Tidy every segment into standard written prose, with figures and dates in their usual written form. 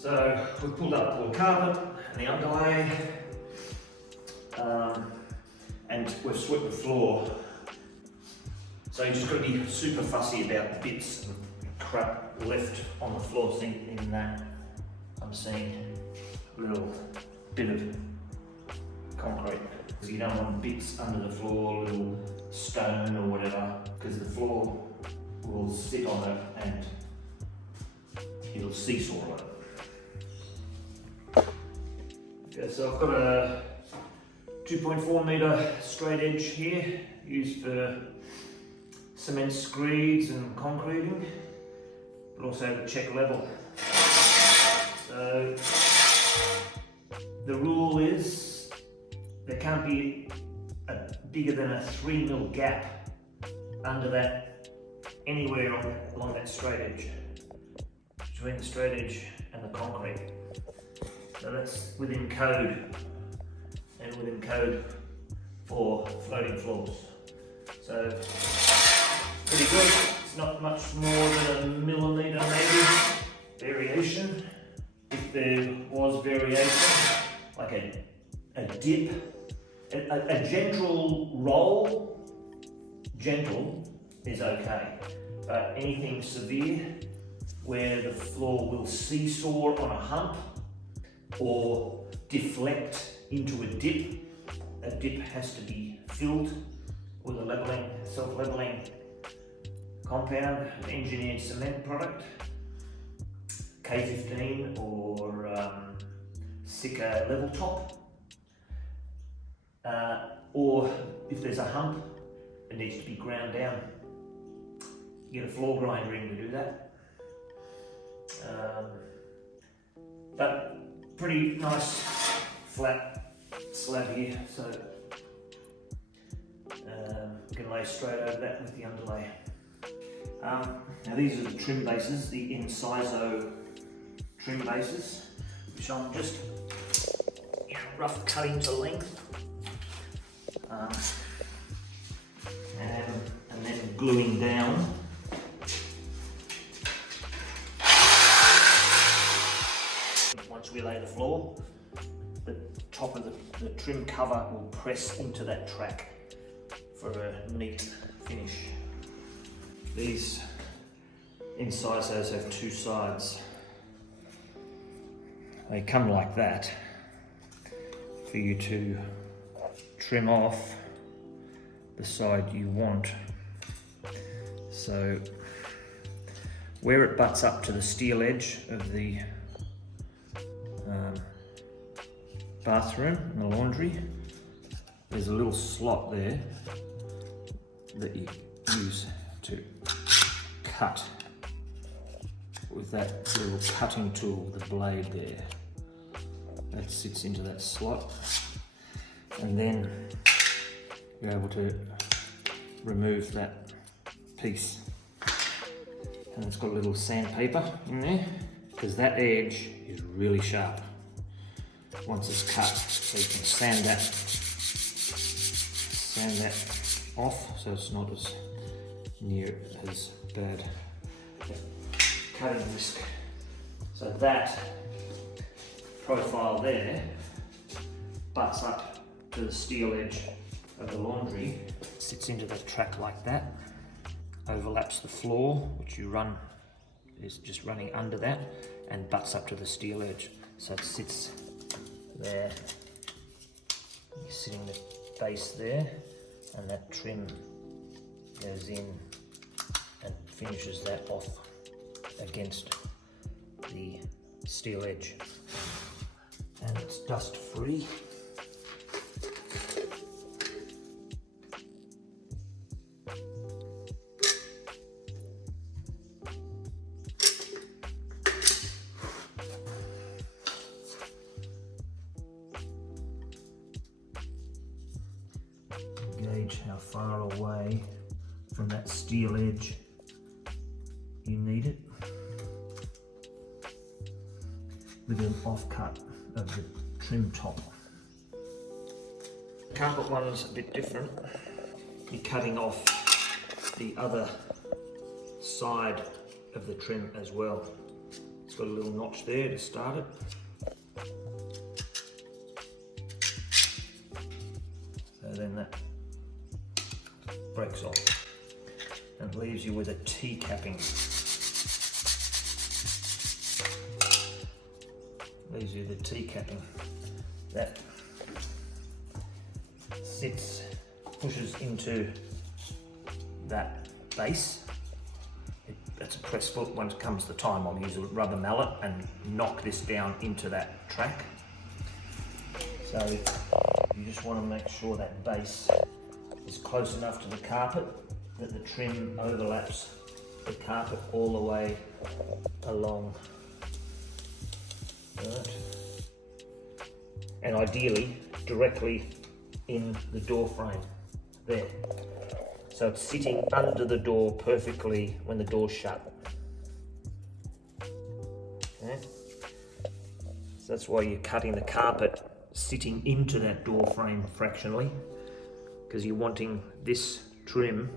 So we've pulled up the carpet and the underlay, and we've swept the floor. So you just got to be super fussy about the bits and crap left on the floor. See, in that I'm seeing a little bit of concrete. You don't want bits under the floor, little stone or whatever, because the floor will sit on it and it'll seesaw it. Okay, so I've got a 2.4 metre straight edge here, used for cement screeds and concreting, but also to check level. So the rule is there can't be bigger than a 3 mil gap under that, anywhere along that straight edge, between the straight edge and the concrete. So that's within code, and within code for floating floors. So pretty good. It's not much more than a millimetre maybe variation. If there was variation, like a dip, a gentle roll, gentle is okay, but anything severe where the floor will seesaw on a hump or deflect into a dip has to be filled with a self-leveling compound, an engineered cement product, K15 or Sika level top, or if there's a hump, it needs to be ground down. You get a floor grinder in to do that. But pretty nice flat slab here, so we can lay straight over that with the underlay. Now these are the trim bases, the Inciso trim bases, which I'm just rough cutting to length, and then gluing down. Once we lay the floor, the top of the trim cover will press into that track for a neat finish. These Incisos have two sides. They come like that for you to trim off the side you want. So where it butts up to the steel edge of the bathroom and the laundry, there's a little slot there that you use to cut with that little cutting tool, the blade there. That sits into that slot, and then you're able to remove that piece. And it's got a little sandpaper in there, because that edge is really sharp once it's cut. So you can sand that off, so it's not as near as bad cutting risk. So that profile there butts up to the steel edge of the laundry, sits into the track like that, overlaps the floor, which is just running under that, and butts up to the steel edge. So it sits there, you're sitting the base there, and that trim goes in and finishes that off against the steel edge, and it's dust free. Gauge how far away from that steel edge you need it, with an offcut of the trim top. The carpet one is a bit different. You're cutting off the other side of the trim as well. It's got a little notch there to start it. So then that breaks off and leaves you with a T-capping. Leaves you with a T-capping that sits, pushes into that base. That's a press foot. When it comes to time, I'll use a rubber mallet and knock this down into that track. So you just want to make sure that base is close enough to the carpet that the trim overlaps the carpet all the way along. Right. And ideally directly in the door frame there. So it's sitting under the door perfectly when the door's shut. Okay. So that's why you're cutting the carpet sitting into that door frame fractionally, because you're wanting this trim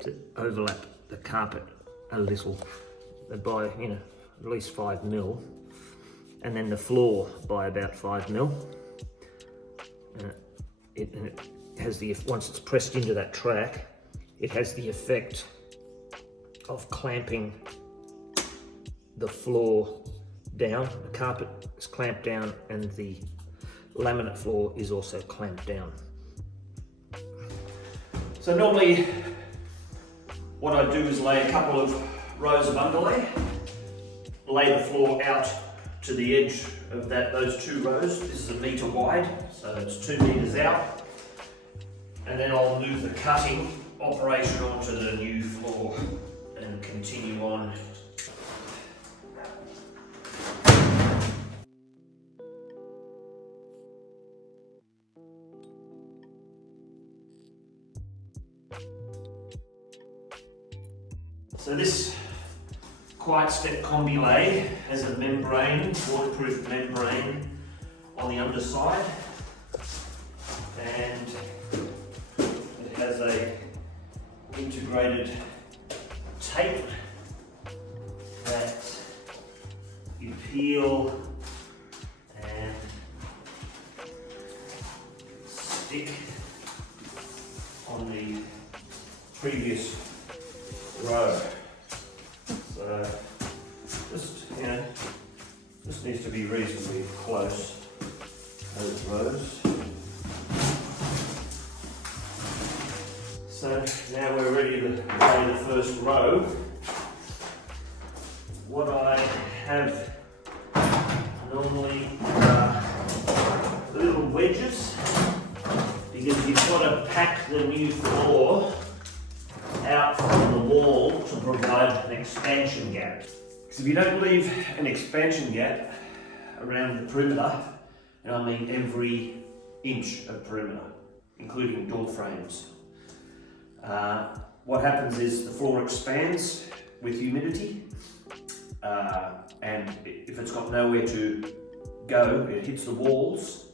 to overlap the carpet a little, by at least 5 mil, and then the floor by about 5 mil. It has the, once it's pressed into that track, it has the effect of clamping the floor down. The carpet is clamped down and the laminate floor is also clamped down. So normally what I do is lay a couple of rows of underlay, lay the floor out to the edge of those 2 rows. This is 1 metre wide, so it's 2 metres out. And then I'll move the cutting operation onto the new floor and continue on. So this Quiet Step Combi lay has a membrane, waterproof membrane on the underside, and it has a integrated tape that you peel and stick on the previous row. So this needs to be reasonably close, those rows. So now we're ready to lay the first row. What I have normally are little wedges, because you've got to pack the new floor out from the wall to provide an expansion gap. Because if you don't leave an expansion gap around the perimeter, and I mean every inch of perimeter, including door frames, what happens is the floor expands with humidity, and if it's got nowhere to go, it hits the walls,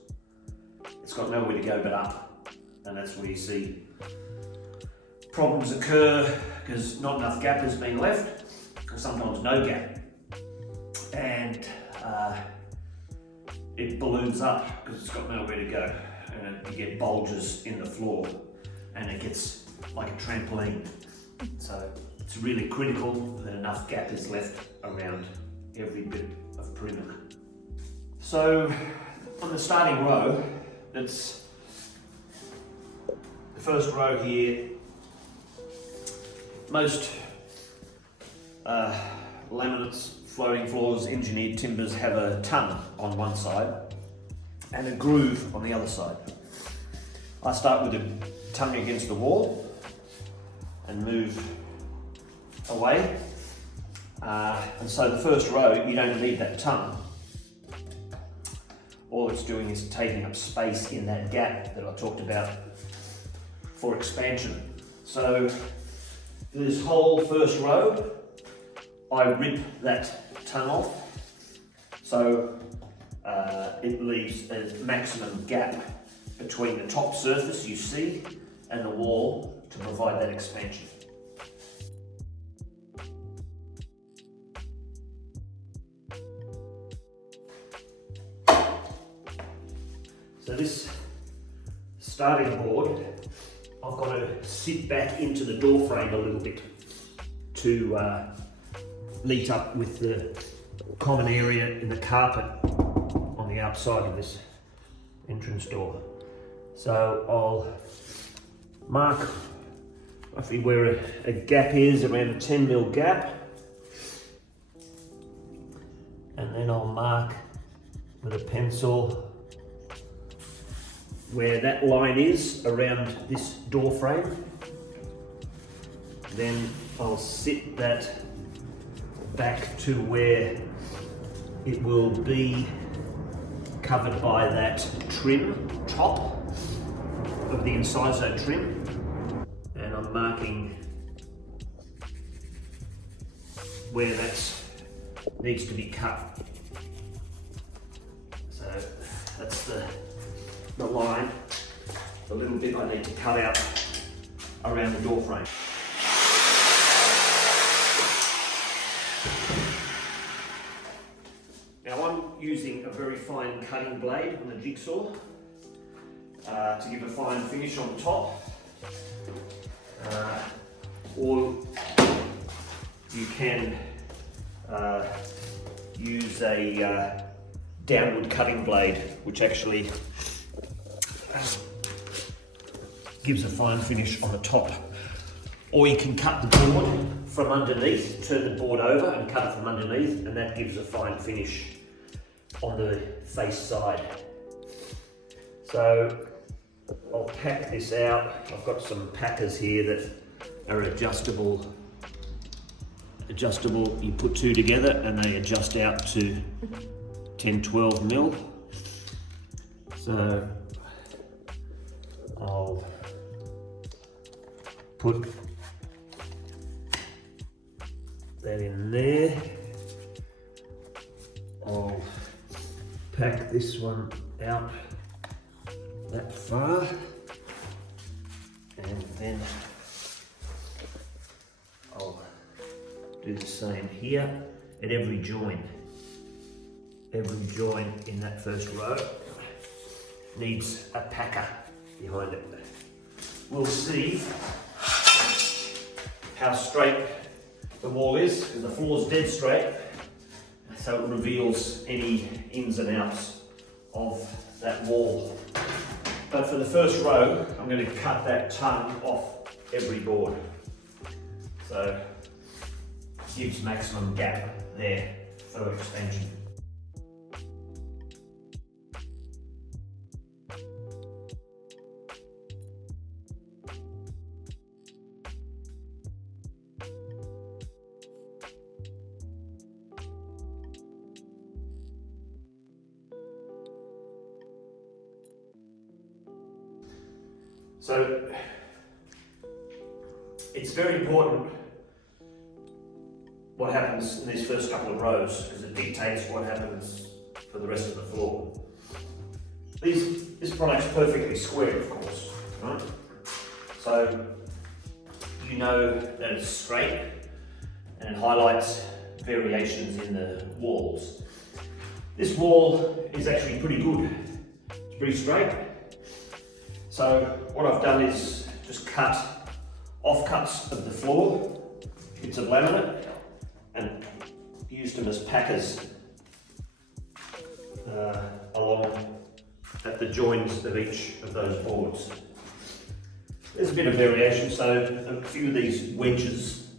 it's got nowhere to go but up, and that's where you see problems occur, because not enough gap has been left, or sometimes no gap, and it balloons up because it's got nowhere to go, and you get bulges in the floor, and it gets like a trampoline. So it's really critical that enough gap is left around every bit of perimeter. So on the starting row, it's the first row here. Most laminates, flooring floors, engineered timbers have a tongue on one side and a groove on the other side. I start with the tongue against the wall and move away. And so the first row, you don't need that tongue. All it's doing is taking up space in that gap that I talked about for expansion. So this whole first row, I rip that tongue off, so it leaves a maximum gap between the top surface you see and the wall to provide that expansion. So this starting board, I've got to sit back into the door frame a little bit to meet up with the common area in the carpet on the outside of this entrance door. So I'll mark roughly where a gap is, around a 10mm gap, and then I'll mark with a pencil where that line is around this door frame. Then I'll sit that back to where it will be covered by that trim top of the incisor trim, and I'm marking where that needs to be cut. So that's the line, the little bit I need to cut out around the door frame. Now I'm using a very fine cutting blade on the jigsaw to give a fine finish on the top, or you can use a downward cutting blade, which actually gives a fine finish on the top. Or you can cut the board from underneath, turn the board over and cut it from underneath, and that gives a fine finish on the face side. So I'll pack this out. I've got some packers here that are adjustable. You put two together and they adjust out to 10-12mm. So I'll put that in there. I'll pack this one out that far, and then I'll do the same here at every joint. Every joint in that first row needs a packer behind it. We'll see how straight the wall is, because the floor's dead straight, so it reveals any ins and outs of that wall. But for the first row, I'm going to cut that tongue off every board. So it gives maximum gap there for expansion. So it's very important what happens in these first couple of rows, because it dictates what happens for the rest of the floor. This product's perfectly square, of course, right? So you know that it's straight and it highlights variations in the walls. This wall is actually pretty good. It's pretty straight. So what I've done is just cut offcuts of the floor, bits of laminate, and used them as packers along at the joins of each of those boards. There's a bit of variation, so a few of these wedges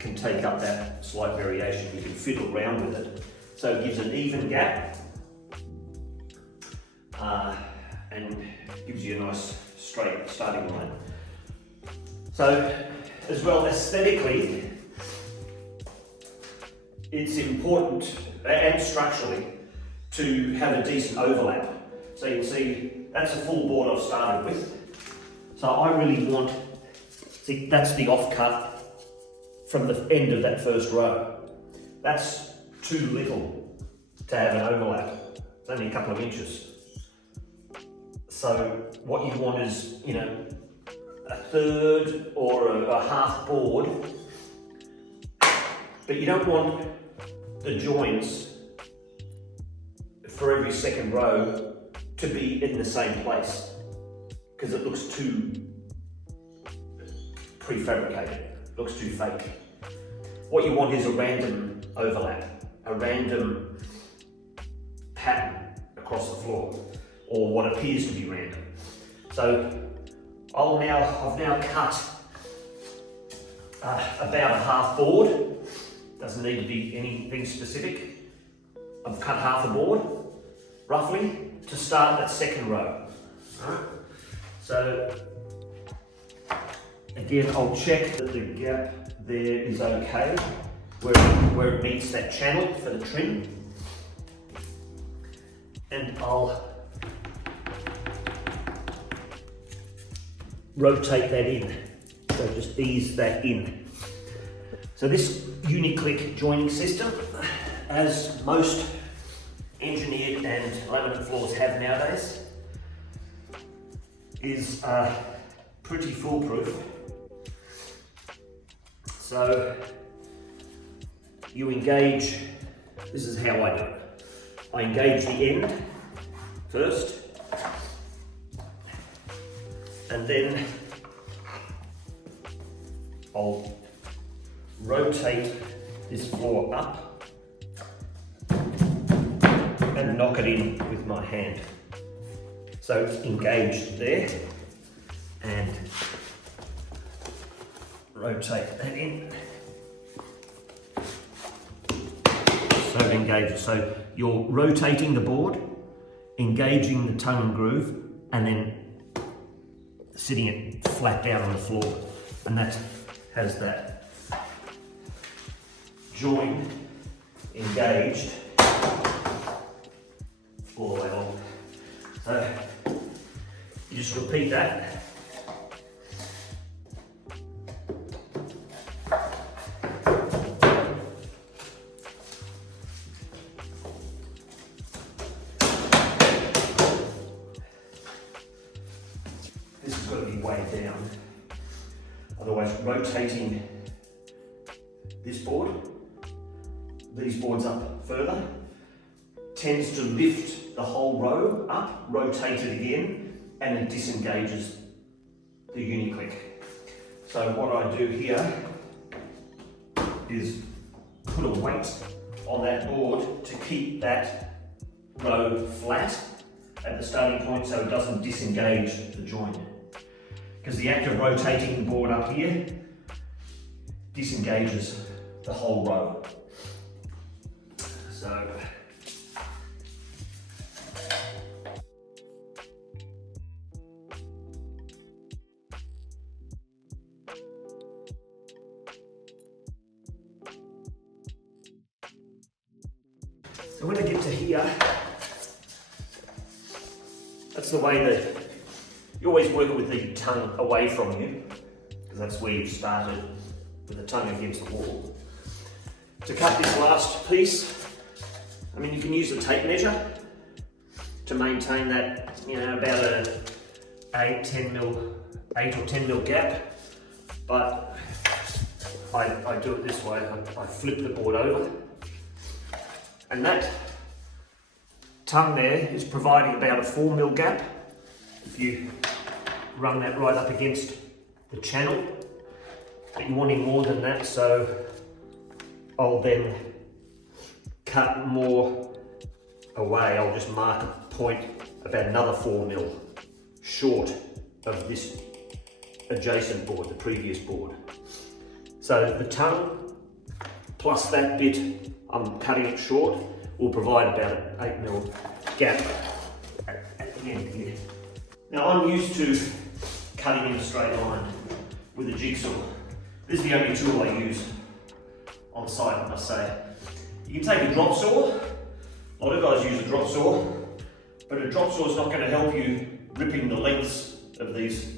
can take up that slight variation. You can fiddle around with it, so it gives an even gap and gives you a nice straight starting line. So as well, aesthetically, it's important, and structurally, to have a decent overlap. So you can see that's a full board I've started with. So I really want, see, that's the offcut from the end of that first row. That's too little to have an overlap. It's only a couple of inches. So what you want is, you know, a third or a half board, but you don't want the joins for every second row to be in the same place, because it looks too prefabricated, looks too fake. What you want is a random overlap, a random pattern across the floor, or what appears to be random. So I've now cut about a half board. Doesn't need to be anything specific. I've cut half the board, roughly, to start that second row. Alright. So again, I'll check that the gap there is okay, where it meets that channel for the trim. And I'll rotate that in, so just ease that in. So this uni-click joining system, as most engineered and laminate floors have nowadays, is pretty foolproof. So you engage, this is how I do it. I engage the end first, and then I'll rotate this floor up and knock it in with my hand. So it's engaged there, and rotate that in. So it engages. So you're rotating the board, engaging the tongue and groove, and then sitting it flat down on the floor. And that has that join engaged all the way along. So you just repeat that. This has got to be way down, otherwise rotating this board, these boards up further, tends to lift the whole row up, rotate it again, and it disengages the uni-click. So what I do here is put a weight on that board to keep that row flat at the starting point so it doesn't disengage the joint. Because the act of rotating the board up here disengages the whole row. So when I get to here, that's the way that you always work with the tongue away from you, because that's where you've started, with the tongue against the wall. To cut this last piece, I mean, you can use a tape measure to maintain that, you know, about a 8 or 10 mil gap, but I do it this way. I flip the board over, and that tongue there is providing about a 4 mil gap. If you run that right up against the channel, but you're wanting more than that, so I'll then cut more away. I'll just mark a point about another 4 mil short of this adjacent board, the previous board. So the tongue plus that bit I'm cutting it short will provide about an 8 mil gap at the end here. Now I'm used to cutting in a straight line with a jigsaw. This is the only tool I use on site, I must say. You can take a drop saw. A lot of guys use a drop saw, but a drop saw is not going to help you ripping the lengths of these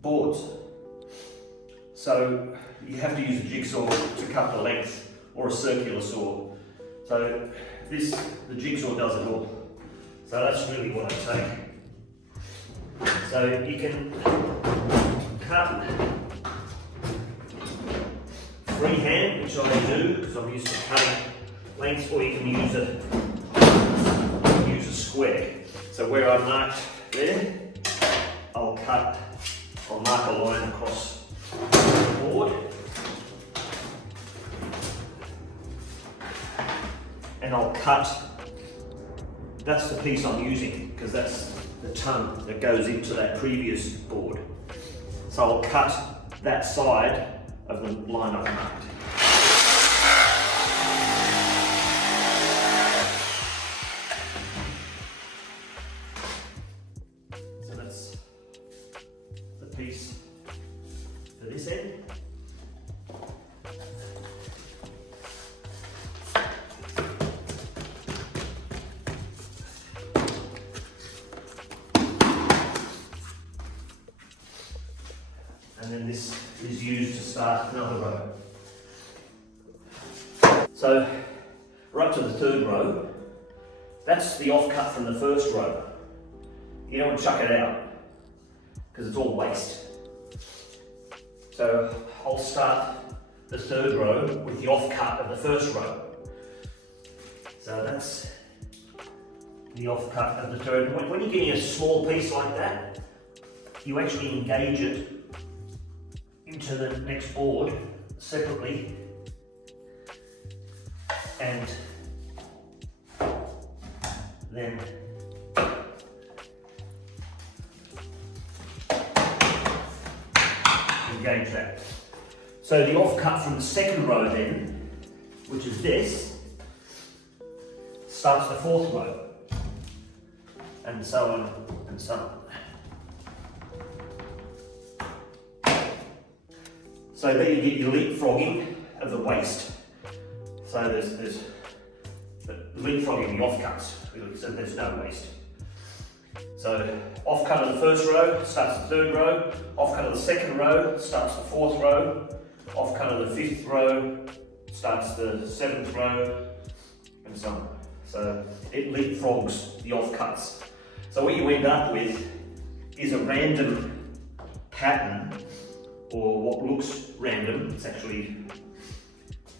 boards. So you have to use a jigsaw to cut the length, or a circular saw. So the jigsaw does it all. So that's really what I take. So you can cut freehand, which I do because I'm used to cutting lengths, or you can use a square. So where I marked there, I'll mark a line across the board, and I'll cut. That's the piece I'm using because that's the tongue that goes into that previous board. So I'll cut that side of the line I've marked. So that's the piece for this end. And then this is used to start another row. So we're up to the third row. That's the offcut from the first row. You don't want to chuck it out because it's all waste. So I'll start the third row with the offcut of the first row. So that's the offcut of the third. When you're getting a small piece like that, you actually engage it into the next board separately, and then engage that. So the offcut from the second row then, which is this, starts the fourth row, and so on and so on. So there you get your leapfrogging of the waste. So there's leapfrogging the offcuts, so there's no waste. So offcut of the first row starts the third row, offcut of the second row starts the fourth row, offcut of the fifth row starts the seventh row, and so on. So it leapfrogs the offcuts. So what you end up with is a random pattern, or what looks random. It's actually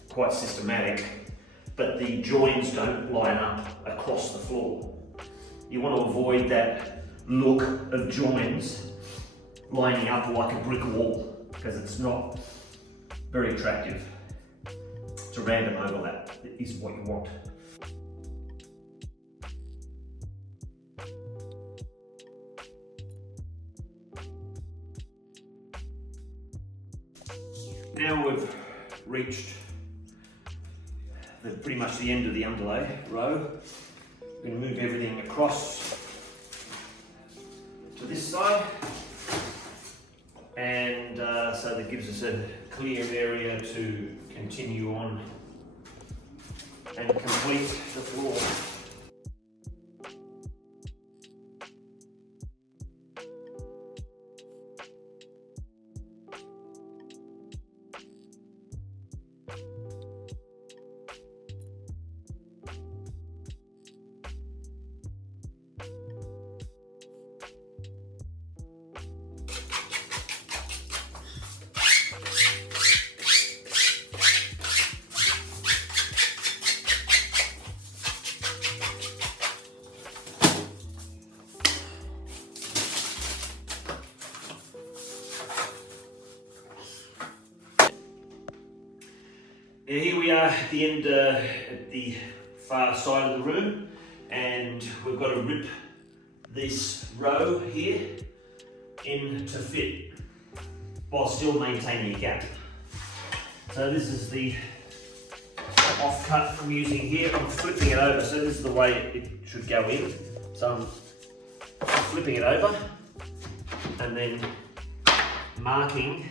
quite systematic, but the joins don't line up across the floor. You want to avoid that look of joins lining up like a brick wall, because it's not very attractive. It's a random overlap that is what you want. Now we've reached pretty much the end of the underlay row. We're going to move everything across to this side, and so that gives us a clear area to continue on and complete the floor. Now here we are at the end, at the far side of the room, and we've got to rip this row here in to fit while still maintaining a gap. So this is the offcut I'm using here. I'm flipping it over, so this is the way it should go in. So I'm flipping it over and then marking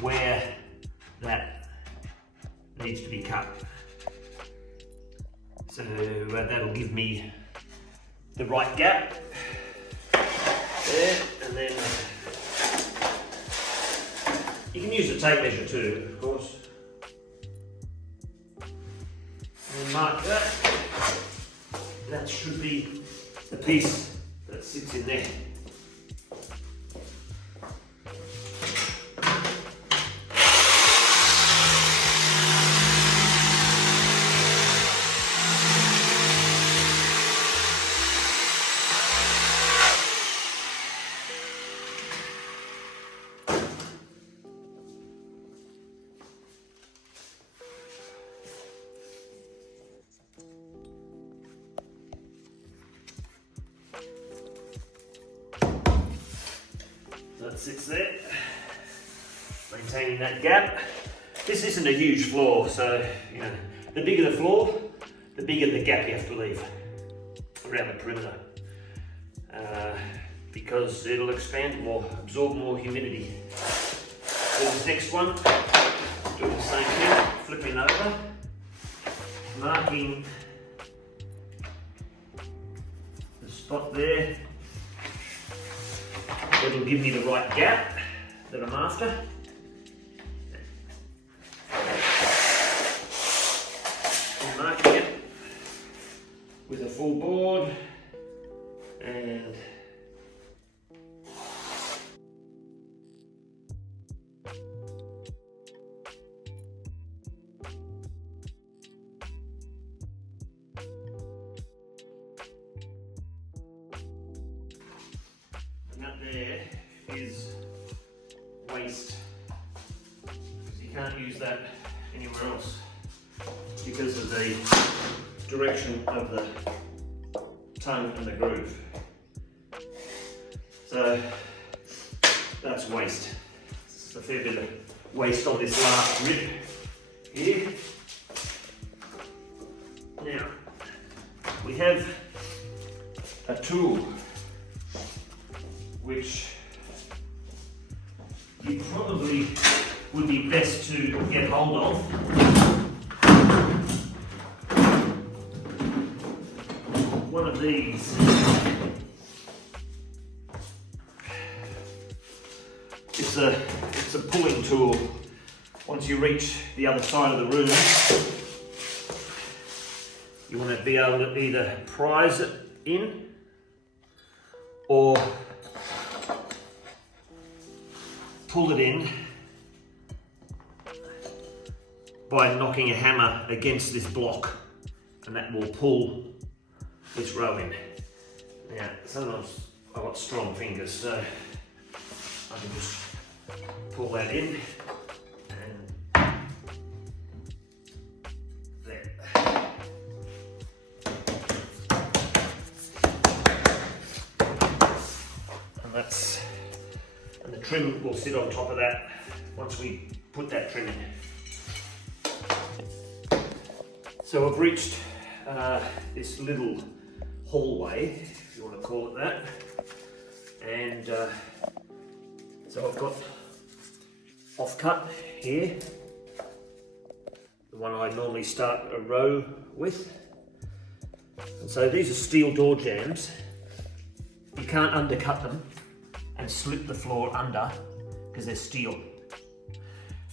where that needs to be cut. So that'll give me the right gap there, and then you can use a tape measure too, of course. And then mark that. That should be the piece that sits in there. sits there, maintaining that gap. This isn't a huge floor, so you know, the bigger the floor, the bigger the gap you have to leave around the perimeter, because it'll expand more, absorb more humidity. So this next one, doing the same thing, flipping over, marking the spot there. It'll give me the right gap that I'm after. I'm marking it with a full board, and that there is waste, because you can't use that anywhere else because of the direction of the tongue and the groove. So that's waste. There's a fair bit of waste on this last rib here. Now we have a tool which you probably would be best to get hold of. One of these. It's a pulling tool. Once you reach the other side of the room, you want to be able to either prise it in or pull it in by knocking a hammer against this block, and that will pull this row in. Now, sometimes I've got strong fingers, so I can just pull that in and there. And the trim will sit on top of that once we put that trim in. So I've reached this little hallway, if you want to call it that, and so I've got offcut here, the one I normally start a row with, and so these are steel door jambs. You can't undercut them and slip the floor under because they're steel,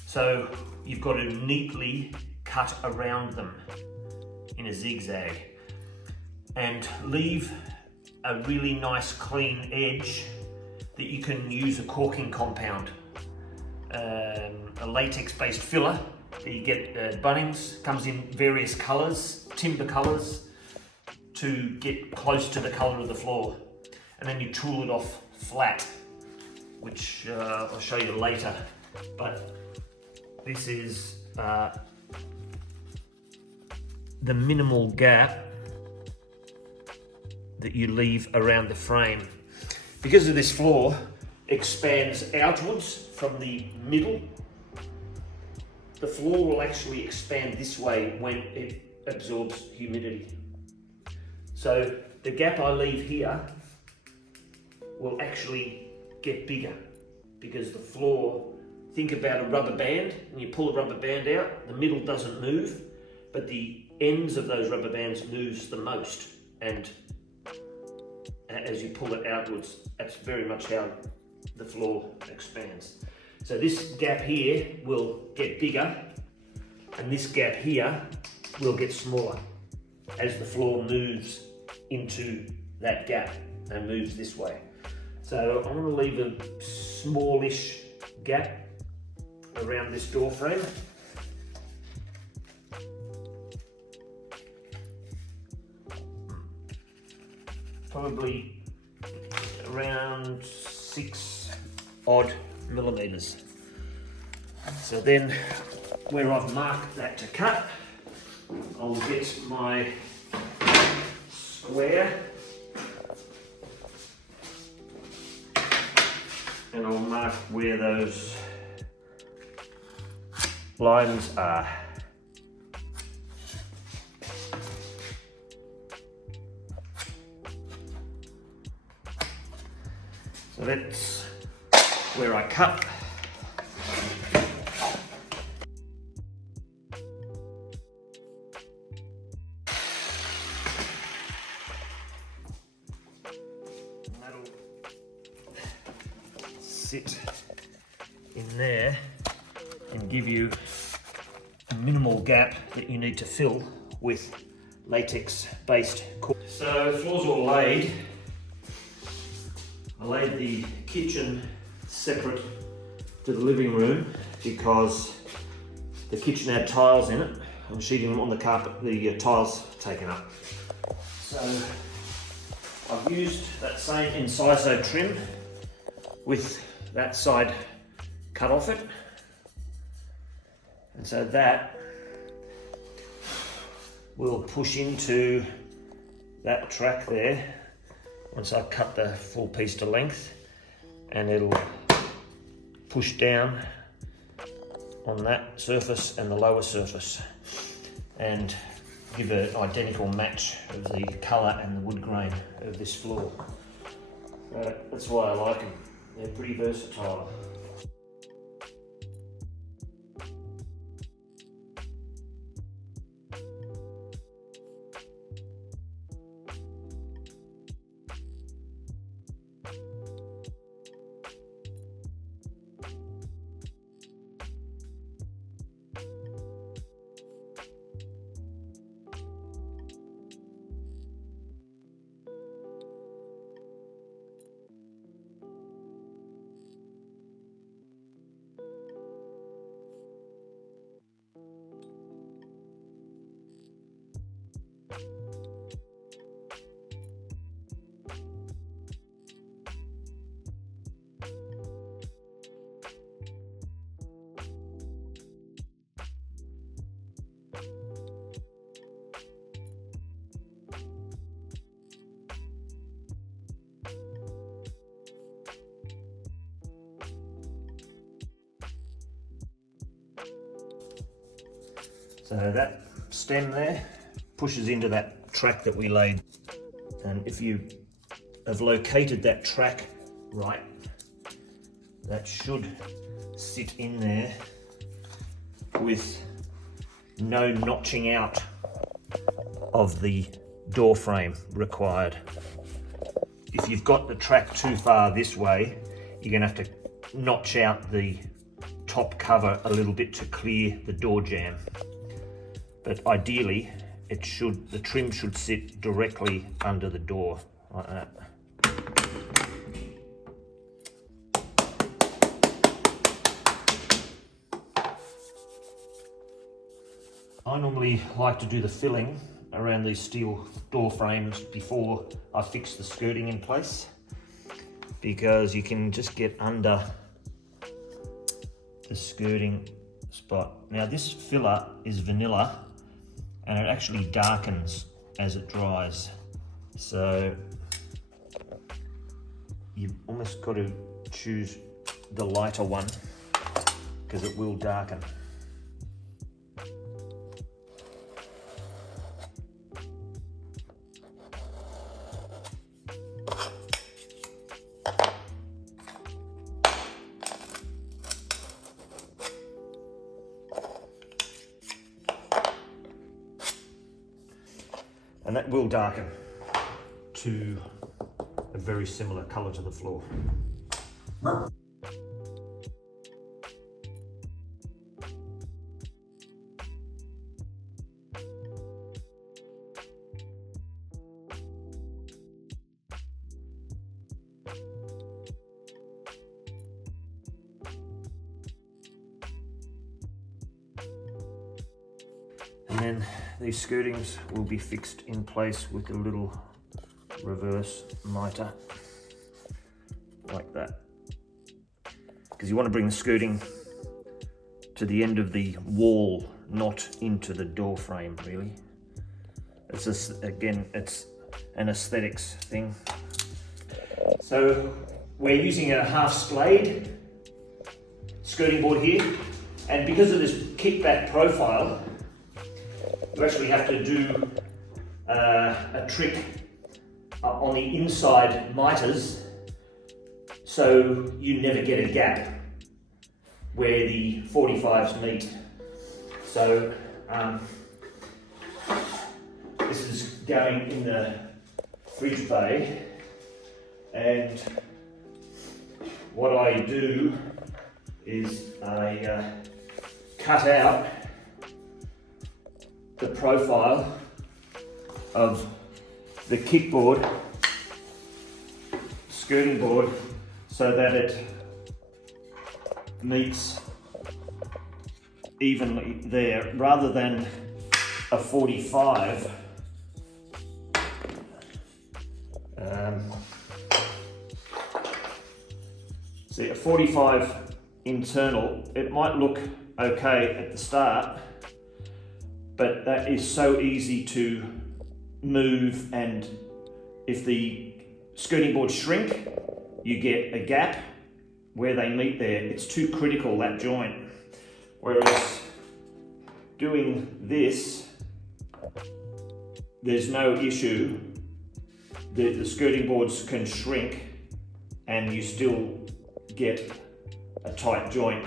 so you've got to neatly cut around them in a zigzag and leave a really nice clean edge that you can use a caulking compound, a latex based filler that you get at Bunnings. Comes in various colours, timber colours, to get close to the colour of the floor, and then you tool it off flat, which I'll show you later. But this is the minimal gap that you leave around the frame. Because of this floor expands outwards from the middle, the floor will actually expand this way when it absorbs humidity. So the gap I leave here will actually get bigger because the floor, think about a rubber band, and you pull a rubber band out, the middle doesn't move, but the ends of those rubber bands moves the most, and as you pull it outwards, that's very much how the floor expands. So this gap here will get bigger, and this gap here will get smaller as the floor moves into that gap and moves this way. So I'm going to leave a smallish gap around this door frame. Probably around 6 odd millimeters. So then where I've marked that to cut, I'll get my square and I'll mark where those lines are. So that's where I cut. And that'll sit in there and give you a minimal gap that you need to fill with latex-based core. So floors all laid. I laid the kitchen separate to the living room because the kitchen had tiles in it. I'm sheeting them on the carpet, the tiles taken up. So I've used that same inciso trim with that side cut off it. And so that will push into that track there once I cut the full piece to length, and it'll push down on that surface and the lower surface and give an identical match of the colour and the wood grain of this floor. That's why I like them. They're pretty versatile. So that stem there pushes into that track that we laid. And if you have located that track right, that should sit in there with no notching out of the door frame required. If you've got the track too far this way, you're going to have to notch out the top cover a little bit to clear the door jamb. But ideally, the trim should sit directly under the door, like that. I normally like to do the filling around these steel door frames before I fix the skirting in place, because you can just get under the skirting spot. Now this filler is vanilla, and it actually darkens as it dries. So you've almost got to choose the lighter one because it will darken. And that will darken to a very similar colour to the floor. And then these skirtings will be fixed in place with a little reverse mitre, like that. Because you want to bring the skirting to the end of the wall, not into the door frame, really. It's just, again, it's an aesthetics thing. So we're using a half splayed skirting board here, and because of this kickback profile, you actually have to do a trick on the inside miters so you never get a gap where the 45s meet. So this is going in the fridge bay, and what I do is I cut out the profile of the kickboard, skirting board, so that it meets evenly there, rather than a 45. See, a 45 internal, it might look okay at the start, but that is so easy to move, and if the skirting boards shrink, you get a gap where they meet there. It's too critical, that joint. Whereas doing this, there's no issue. The skirting boards can shrink and you still get a tight joint.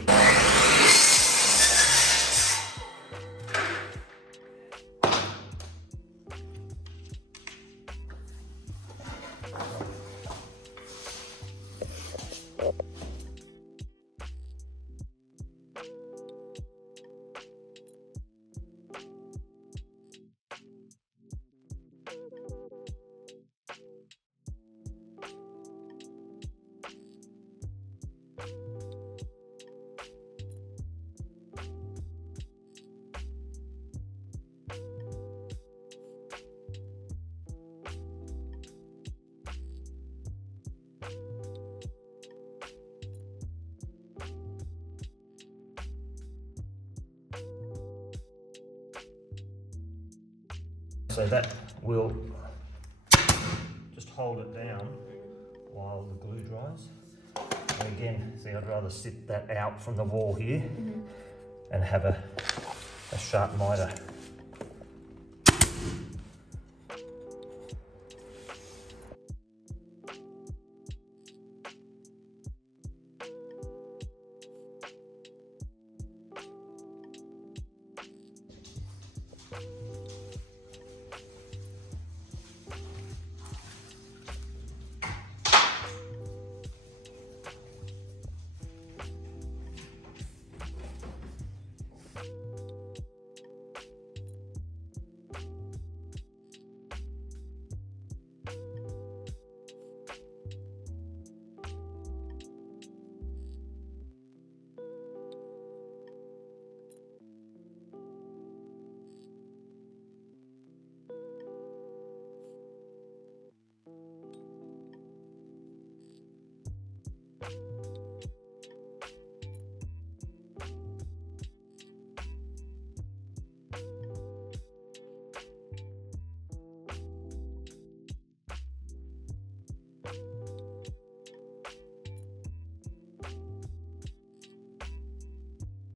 So that will just hold it down while the glue dries. And again, see, I'd rather sit that out from the wall here and have a sharp miter.